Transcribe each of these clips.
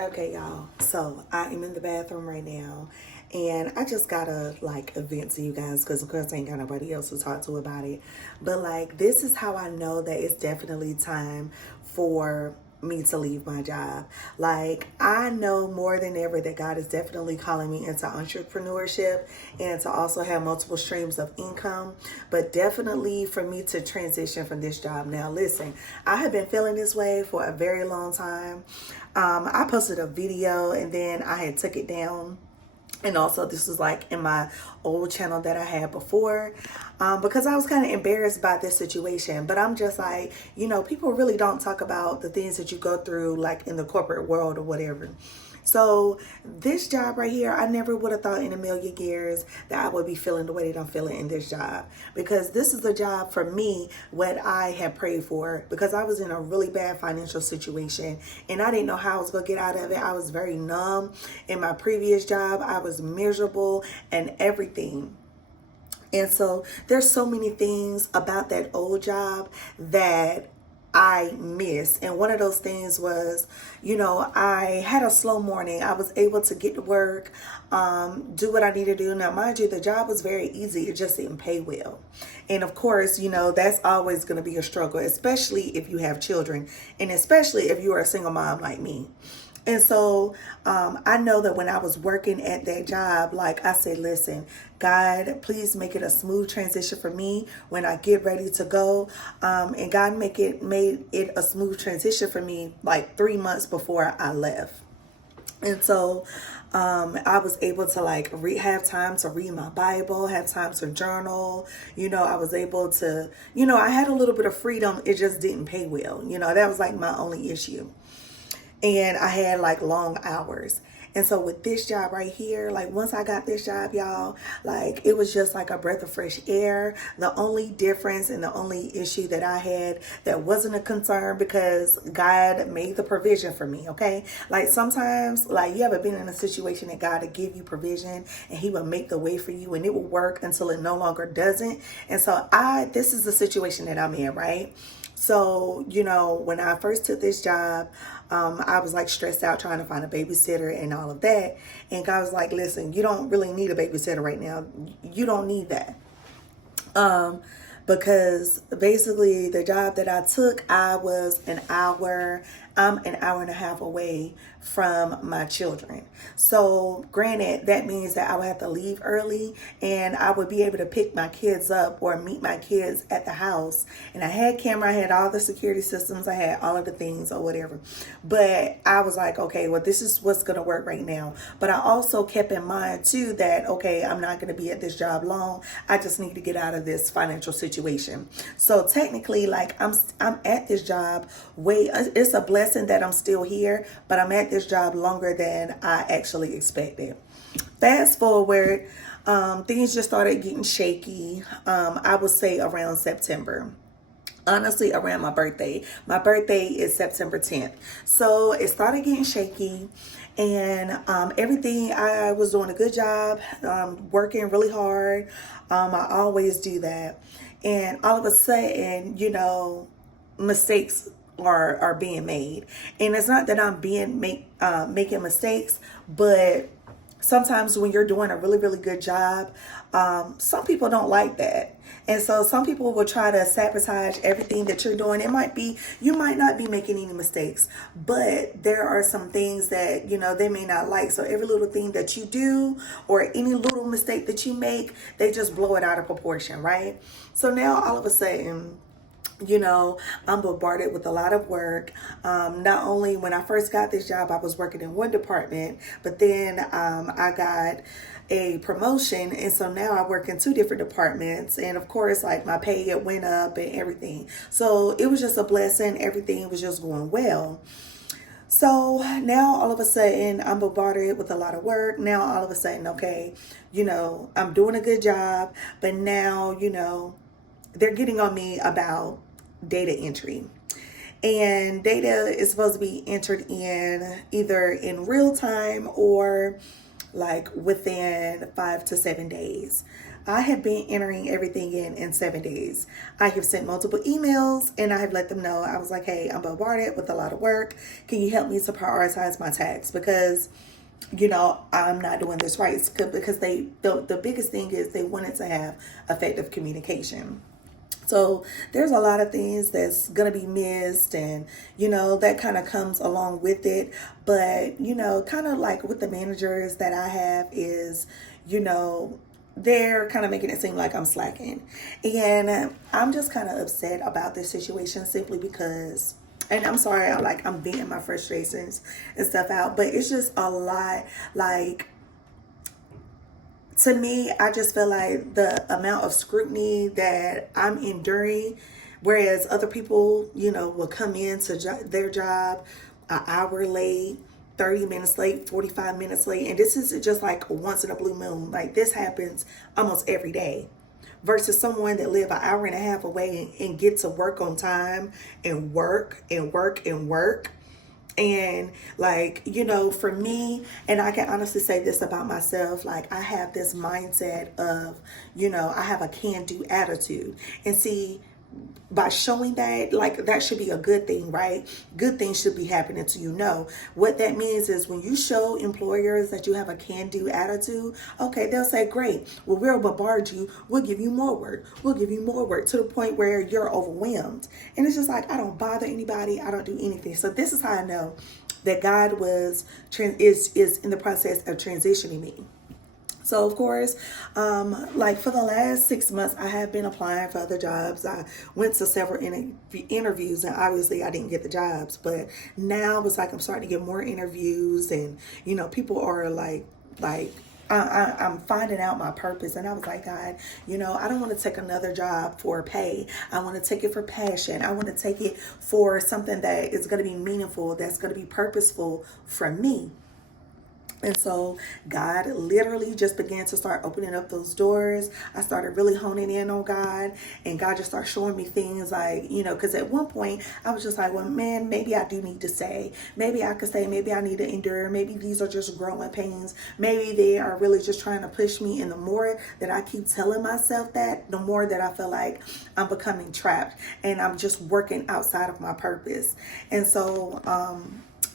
Okay, y'all. So I am in the bathroom right now, and I just gotta like vent to you guys because of course I ain't got nobody else to talk to about it. But like, this is how I know that it's definitely time for me to leave my job. Like, I know more than ever that God is definitely calling me into entrepreneurship and to also have multiple streams of income, but definitely for me to transition from this job. Now listen, I have been feeling this way for a very long time. I posted a video and then I had took it down, and also this was like in my old channel that I had before, because I was kind of embarrassed by this situation. But I'm just like, people really don't talk about the things that you go through like in the corporate world or whatever. So this job right here, I never would have thought in a million years that I would be feeling the way that I'm feeling in this job, because this is a job for me what I had prayed for, because I was in a really bad financial situation and I didn't know how I was going to get out of it. I was very numb in my previous job. I was miserable and everything. And so there's so many things about that old job that I miss. And one of those things was, I had a slow morning. I was able to get to work, do what I need to do. Now, mind you, the job was very easy. It just didn't pay well. And of course, that's always going to be a struggle, especially if you have children and especially if you are a single mom like me. And so I know that when I was working at that job, like I said, listen, God, please make it a smooth transition for me when I get ready to go. And God made it a smooth transition for me like 3 months before I left. And so I was able to like have time to read my Bible, have time to journal. I was able to, I had a little bit of freedom. It just didn't pay well. That was like my only issue. And I had like long hours. And so with this job right here, like once I got this job, y'all, like it was just like a breath of fresh air. The only difference and the only issue that I had that wasn't a concern, because God made the provision for me, okay? Like sometimes, like you ever been in a situation that God will give you provision and he will make the way for you and it will work until it no longer doesn't. And so this is the situation that I'm in, right? So, when I first took this job, I was like stressed out trying to find a babysitter and all of that. And God was like, listen, you don't really need a babysitter right now. You don't need that. Because basically the job that I took, I'm an hour and a half away from my children. So granted, that means that I would have to leave early and I would be able to pick my kids up or meet my kids at the house. And I had camera, I had all the security systems, I had all of the things or whatever. But I was like, okay, well, this is what's going to work right now. But I also kept in mind too that, okay, I'm not going to be at this job long. I just need to get out of this financial situation. So technically, like I'm at this job it's a blessing that I'm still here, but I'm at this job longer than I actually expected. Fast forward, things just started getting shaky. I would say around September. Honestly, around my birthday. My birthday is September 10th. So it started getting shaky, and everything, I was doing a good job, working really hard. I always do that. And all of a sudden, mistakes are being made. And it's not that I'm making mistakes, but sometimes when you're doing a really, really good job, some people don't like that. And so some people will try to sabotage everything that you're doing. You might not be making any mistakes, but there are some things that, they may not like. So every little thing that you do or any little mistake that you make, they just blow it out of proportion, right? So now all of a sudden, I'm bombarded with a lot of work. Not only when I first got this job, I was working in one department, but then I got a promotion. And so now I work in two different departments. And of course, like my pay, it went up and everything. So it was just a blessing. Everything was just going well. So now all of a sudden I'm bombarded with a lot of work. Now all of a sudden, okay, I'm doing a good job, but now, they're getting on me about data entry. And data is supposed to be entered in either in real time or like within 5 to 7 days. I have been entering everything in 7 days. I have sent multiple emails and I have let them know. I was like, hey, I'm bombarded with a lot of work. Can you help me to prioritize my tasks? Because I'm not doing this right. Because the biggest thing is they wanted to have effective communication. So there's a lot of things that's going to be missed, and that kind of comes along with it. But kind of like with the managers that I have is, they're kind of making it seem like I'm slacking. And I'm just kind of upset about this situation simply because, and I'm sorry, I'm venting my frustrations and stuff out, but it's just a lot. Like, to me, I just feel like the amount of scrutiny that I'm enduring, whereas other people, will come into their job an hour late, 30 minutes late, 45 minutes late. And this is just like once in a blue moon. Like, this happens almost every day. Versus someone that live an hour and a half away and get to work on time and work and work and work. And for me, and I can honestly say this about myself, like, I have this mindset of, I have a can-do attitude. And see, by showing that, like, that should be a good thing, right? Good things should be happening to you. No, what that means is when you show employers that you have a can-do attitude, okay, they'll say, great, well, we'll bombard you. We'll give you more work. We'll give you more work, to the point where you're overwhelmed. And it's just like, I don't bother anybody. I don't do anything. So this is how I know that God is in the process of transitioning me. So, of course, for the last 6 months, I have been applying for other jobs. I went to several interviews, and obviously I didn't get the jobs. But now it's like I'm starting to get more interviews, and, people are I'm finding out my purpose. And I was like, God, I don't want to take another job for pay. I want to take it for passion. I want to take it for something that is going to be meaningful, that's going to be purposeful for me. And so God literally just began to start opening up those doors. I started really honing in on God, and God just started showing me things like, because at one point I was just like, well, man, maybe I do need to stay. Maybe I could stay. Maybe I need to endure. Maybe these are just growing pains. Maybe they are really just trying to push me. And the more that I keep telling myself that, the more that I feel like I'm becoming trapped and I'm just working outside of my purpose. And so,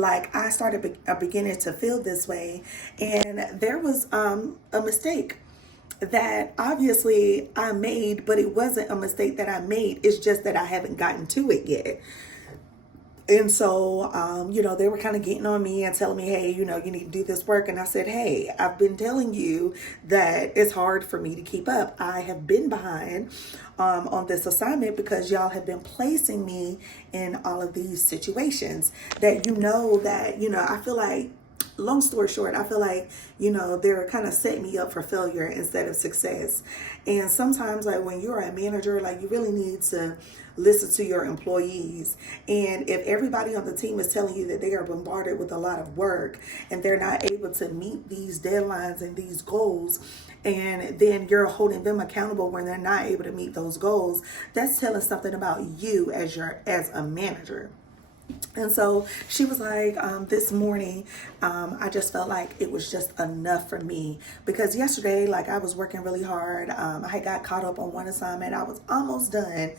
I started beginning to feel this way, and there was a mistake that obviously I made, but it wasn't a mistake that I made. It's just that I haven't gotten to it yet. And so, they were kind of getting on me and telling me, hey, you need to do this work. And I said, hey, I've been telling you that it's hard for me to keep up. I have been behind on this assignment because y'all have been placing me in all of these situations that, I feel like, long story short, I feel like, they're kind of setting me up for failure instead of success. And sometimes, like, when you're a manager, like, you really need to listen to your employees. And if everybody on the team is telling you that they are bombarded with a lot of work and they're not able to meet these deadlines and these goals, and then you're holding them accountable when they're not able to meet those goals, that's telling something about you as a manager. And so she was like, this morning, I just felt like it was just enough for me, because yesterday, like, I was working really hard. I had got caught up on one assignment. I was almost done.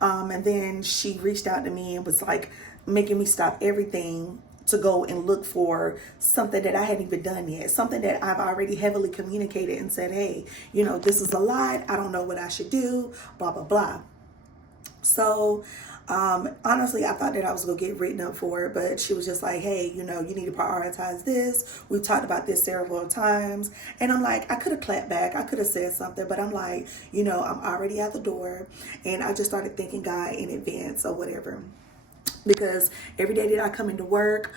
And then she reached out to me and was like making me stop everything to go and look for something that I hadn't even done yet, something that I've already heavily communicated and said, hey, this is a lot. I don't know what I should do, blah, blah, blah. So honestly, I thought that I was going to get written up for it, but she was just like, hey, you need to prioritize this. We've talked about this several times. And I'm like, I could have clapped back. I could have said something, but I'm like, I'm already at the door. And I just started thanking God in advance or whatever. Because every day that I come into work,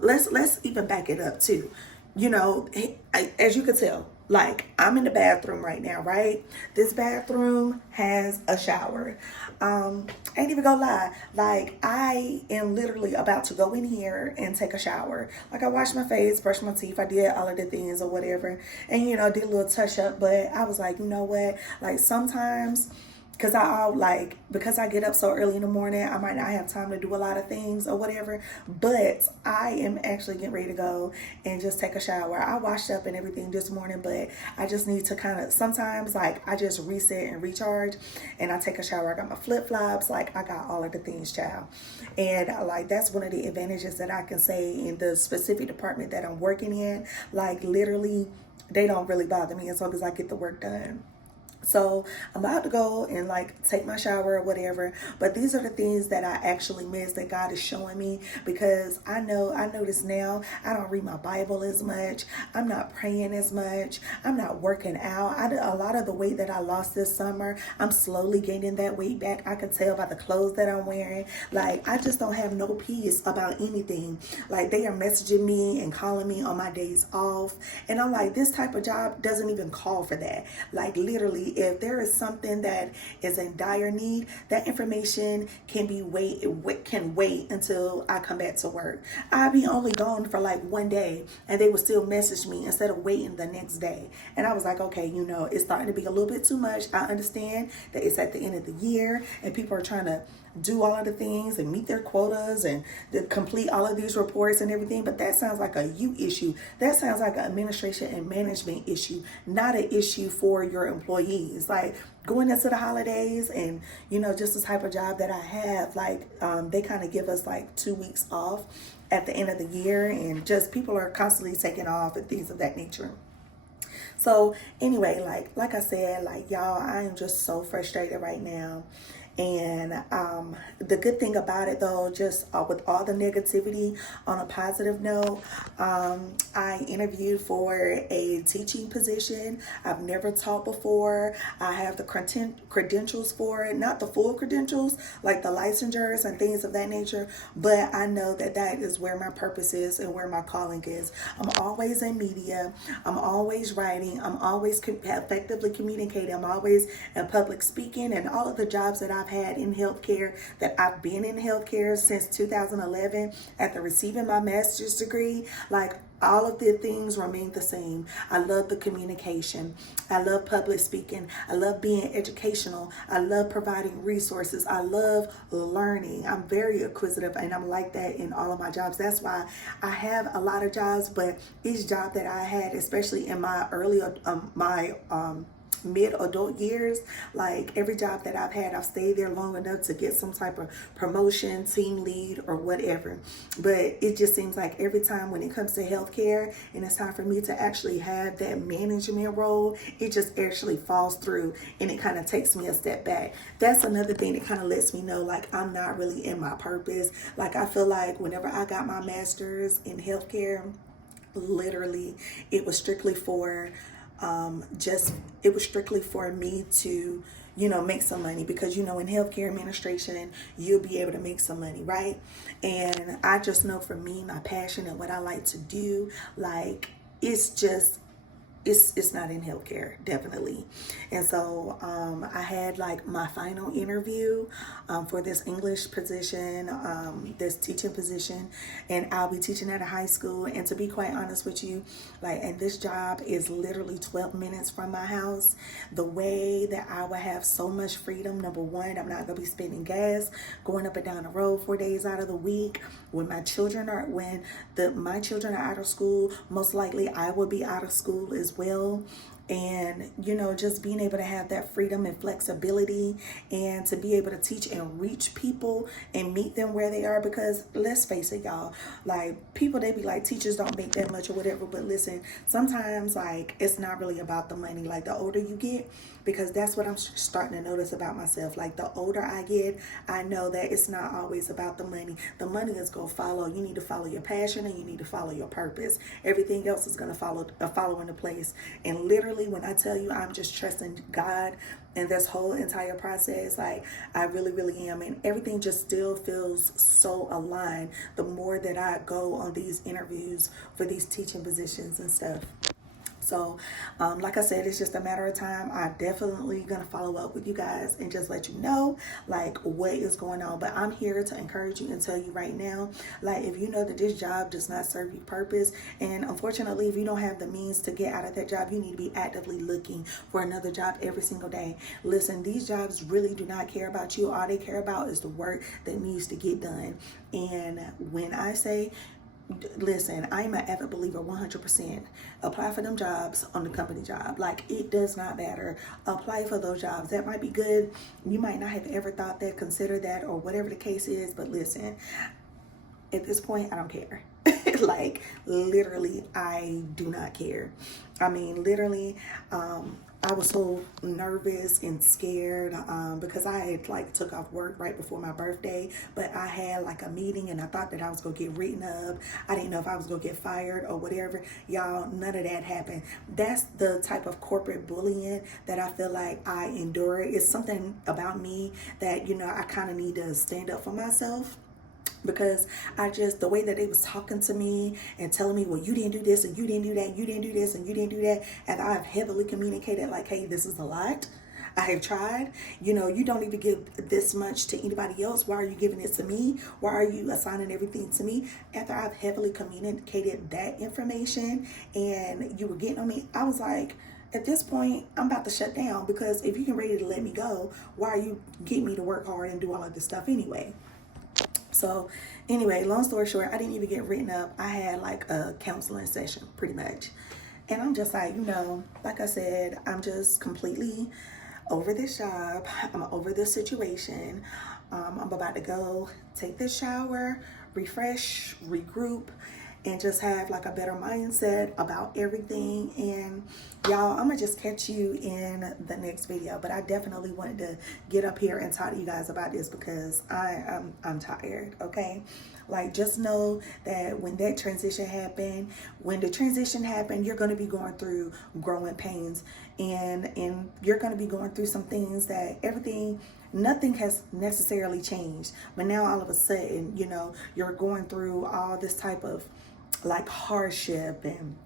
let's even back it up too. As you could tell, like, I'm in the bathroom right now, right? This bathroom has a shower. Ain't even gonna lie. Like, I am literally about to go in here and take a shower. Like, I washed my face, brushed my teeth, I did all of the things or whatever. And, did a little touch up. But I was like, you know what? Like, sometimes because because I get up so early in the morning, I might not have time to do a lot of things or whatever. But I am actually getting ready to go and just take a shower. I washed up and everything this morning, but I just need to kind of sometimes like I just reset and recharge, and I take a shower. I got my flip flops, like I got all of the things, child. And like that's one of the advantages that I can say in the specific department that I'm working in. Like literally, they don't really bother me as long as I get the work done. So I'm about to go and like take my shower or whatever. But these are the things that I actually miss that God is showing me, because I notice now I don't read my Bible as much. I'm not praying as much. I'm not working out. A lot of the weight that I lost this summer, I'm slowly gaining that weight back. I can tell by the clothes that I'm wearing. Like I just don't have no peace about anything. Like they are messaging me and calling me on my days off. And I'm like, this type of job doesn't even call for that. Like literally, if there is something that is in dire need, that information can wait until I come back to work. I'll be only gone for like one day and they will still message me instead of waiting the next day. And I was like, okay, it's starting to be a little bit too much. I understand that it's at the end of the year and people are trying to do all of the things and meet their quotas and complete all of these reports and everything, but that sounds like a you issue. That sounds like an administration and management issue, not an issue for your employees. Like going into the holidays and just the type of job that I have, like they kind of give us like 2 weeks off at the end of the year, and just people are constantly taking off and things of that nature. So anyway, like I said, like y'all, I am just so frustrated right now. And the good thing about it though, just with all the negativity, on a positive note, I interviewed for a teaching position. I've never taught before. I have the credentials for it, not the full credentials, like the licensures and things of that nature, but I know that that is where my purpose is and where my calling is. I'm always in media. I'm always writing. I'm always effectively communicating. I'm always in public speaking, and all of the jobs that I've had in healthcare, that I've been in healthcare since 2011 after receiving my master's degree, like all of the things remain the same. I love the communication. I love public speaking. I love being educational. I love providing resources. I love learning. I'm very acquisitive, and I'm like that in all of my jobs. That's why I have a lot of jobs, but each job that I had, especially in my mid-adult years, like every job that I've had, I've stayed there long enough to get some type of promotion, team lead, or whatever. But it just seems like every time when it comes to healthcare and it's time for me to actually have that management role, it just actually falls through and it kind of takes me a step back. That's another thing that kind of lets me know like I'm not really in my purpose. Like I feel like whenever I got my master's in healthcare, literally it was strictly for it was strictly for me to make some money, because in healthcare administration you'll be able to make some money, right? And I just know for me, my passion and what I like to do, like it's not in healthcare, definitely. And so I had like my final interview for this English position, this teaching position, and I'll be teaching at a high school. And to be quite honest with you, and this job is literally 12 minutes from my house. The way that I would have so much freedom, number one, I'm not gonna be spending gas going up and down the road 4 days out of the week. When my children are out of school, most likely I will be out of school as well. And just being able to have that freedom and flexibility, and to be able to teach and reach people and meet them where they are. Because let's face it, y'all, like people, they be like, teachers don't make that much or whatever. But listen, sometimes like it's not really about the money. Like the older you get, because that's what I'm starting to notice about myself. Like the older I get, I know that it's not always about the money. The money is going to follow. You need to follow your passion and you need to follow your purpose. Everything else is going to follow into place. And literally, when I tell you I'm just trusting God in this whole entire process, like I really, really am. And everything just still feels so aligned the more that I go on these interviews for these teaching positions and stuff. So, like I said, it's just a matter of time. I'm definitely gonna follow up with you guys and just let you know like what is going on. But I'm here to encourage you and tell you right now, like if you know that this job does not serve you purpose, and unfortunately, if you don't have the means to get out of that job, you need to be actively looking for another job every single day. Listen, these jobs really do not care about you. All they care about is the work that needs to get done. And when I say listen, I'm an avid believer 100%. Apply for them jobs on the company job. Like, it does not matter. Apply for those jobs. That might be good. You might not have ever thought that, consider that, or whatever the case is. But listen, at this point, I don't care. Like, literally, I do not care. I mean, literally, I was so nervous and scared because I had like took off work right before my birthday, but I had like a meeting and I thought that I was gonna get written up. I didn't know if I was gonna get fired or whatever. Y'all, none of that happened. That's the type of corporate bullying that I feel like I endure. It's something about me that, you know, I kind of need to stand up for myself, because I just, the way that they was talking to me and telling me, well, you didn't do this and you didn't do that, you didn't do this and you didn't do that. And I have heavily communicated like, hey, this is a lot. I have tried. You know, you don't need to give this much to anybody else. Why are you giving it to me? Why are you assigning everything to me? After I've heavily communicated that information and you were getting on me, I was like, at this point, I'm about to shut down, because if you're ready to let me go, why are you getting me to work hard and do all of this stuff anyway? So anyway, long story short, I didn't even get written up. I had like a counseling session pretty much. And I'm just like, you know, like I said, I'm just completely over this job. I'm over this situation. I'm about to go take this shower, refresh, regroup, and just have like a better mindset about everything. And y'all, I'm gonna just catch you in the next video. But I definitely wanted to get up here and talk to you guys about this because I'm tired, okay? Like, just know that when that transition happened, when the transition happened, you're gonna be going through growing pains, and you're gonna be going through some things that nothing has necessarily changed. But now all of a sudden, you know, you're going through all this type of like hardship, and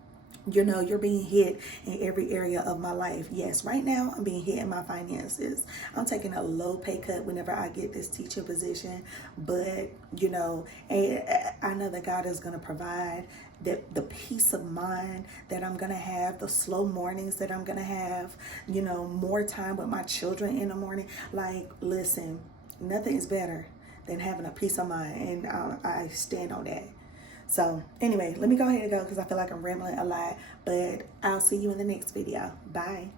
you know, you're being hit in every area of my life. Yes, right now I'm being hit in my finances. I'm taking a low pay cut whenever I get this teaching position, but you know, I know that God is going to provide that, the peace of mind that I'm going to have, the slow mornings that I'm going to have, you know, more time with my children in the morning. Like, listen, nothing is better than having a peace of mind, and I stand on that. So anyway, let me go ahead and go because I feel like I'm rambling a lot, but I'll see you in the next video. Bye.